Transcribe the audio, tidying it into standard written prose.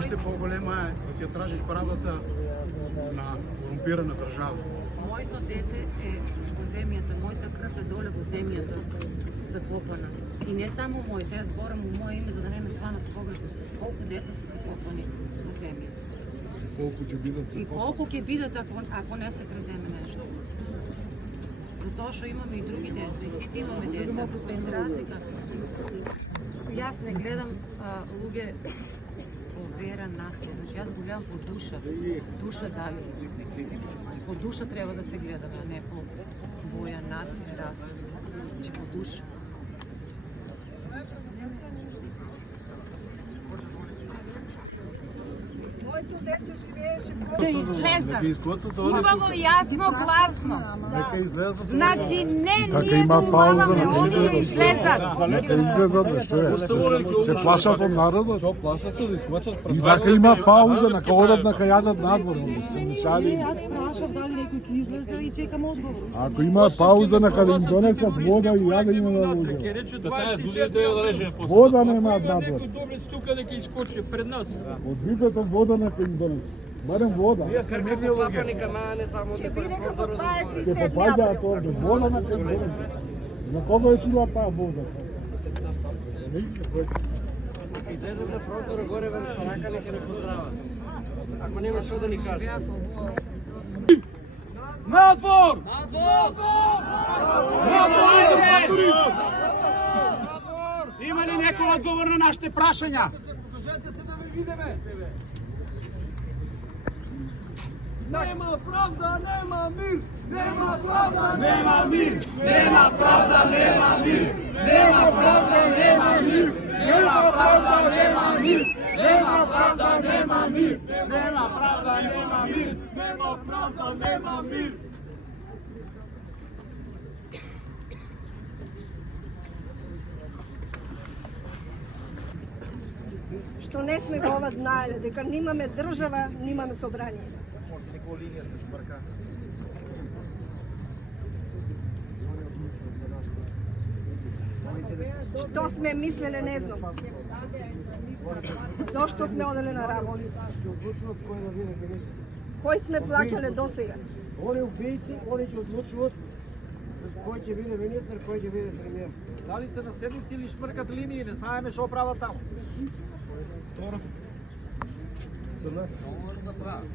уште поголема е да си ја тражиш правдата на корумпирана држава. Моето дете е во земјата, мојата крв е доле во земјата закопана. И не само моите, јас зборам во моје име за да не ме сванат погрешно. Колку деца се закопани во земјата. Колку ќе бидат И колку ќе бидат ако не се преземе нешто. Затоа што имаме и други деца, и сите имаме деца, без разлика. Јас не гледам луѓе по вера, нација, значи јас го гледам по душа. Душа дали. По душа треба да се гледаме, а не по боја, нација, раса. Значи по душа. Моето дете живееше Да излезат. Убаво, јасно, гласно. Значи не ние да убаваме, они да излезат. Нека излезат, се плашат од народот. И дека има пауза, нека одат, нека јадат надвор. Јас прашав дали некој ќе излезе и чекам одговор. Ако има пауза, нека да им донесат вода и ја да има да луѓе. Вода немаат надвор. Некој добрец тука дека искочи пред нас. Од витото вода нека им донесат. Барем вода. Ќе биде како 27 Ќе попаѓаат овде. Вода нека им донесат. За кого е чула таа вода? Излезат за прозора горе во ресторана, нека не поздрават. Ако нема што да ни кажат. Надвор! Има ли некој одговор на нашите прашања? Покажете се да ви видиме. Нема правда, нема мир! Нема правда, нема мир! Нема правда, нема мир! Нема правда, нема мир! Нема правда, нема мир! Нема правда, нема мир! Нема правда, нема мир! Нема правда, нема мир! што не сме го ова знаеле, дека немаме држава, немаме собрание. Може некоја линија се шмрка. Што сме мислеле, не знам. Зошто сме оделе на работа? Ќе одлучуваат кој да биде министер. Кој сме плаќале досега? Они убијци, они ќе одлучуваат кој ќе биде министер, кој ќе биде премиер. Дали се на седници или шмркат линии, не знаеме што прават таму. Второ. Може да прави.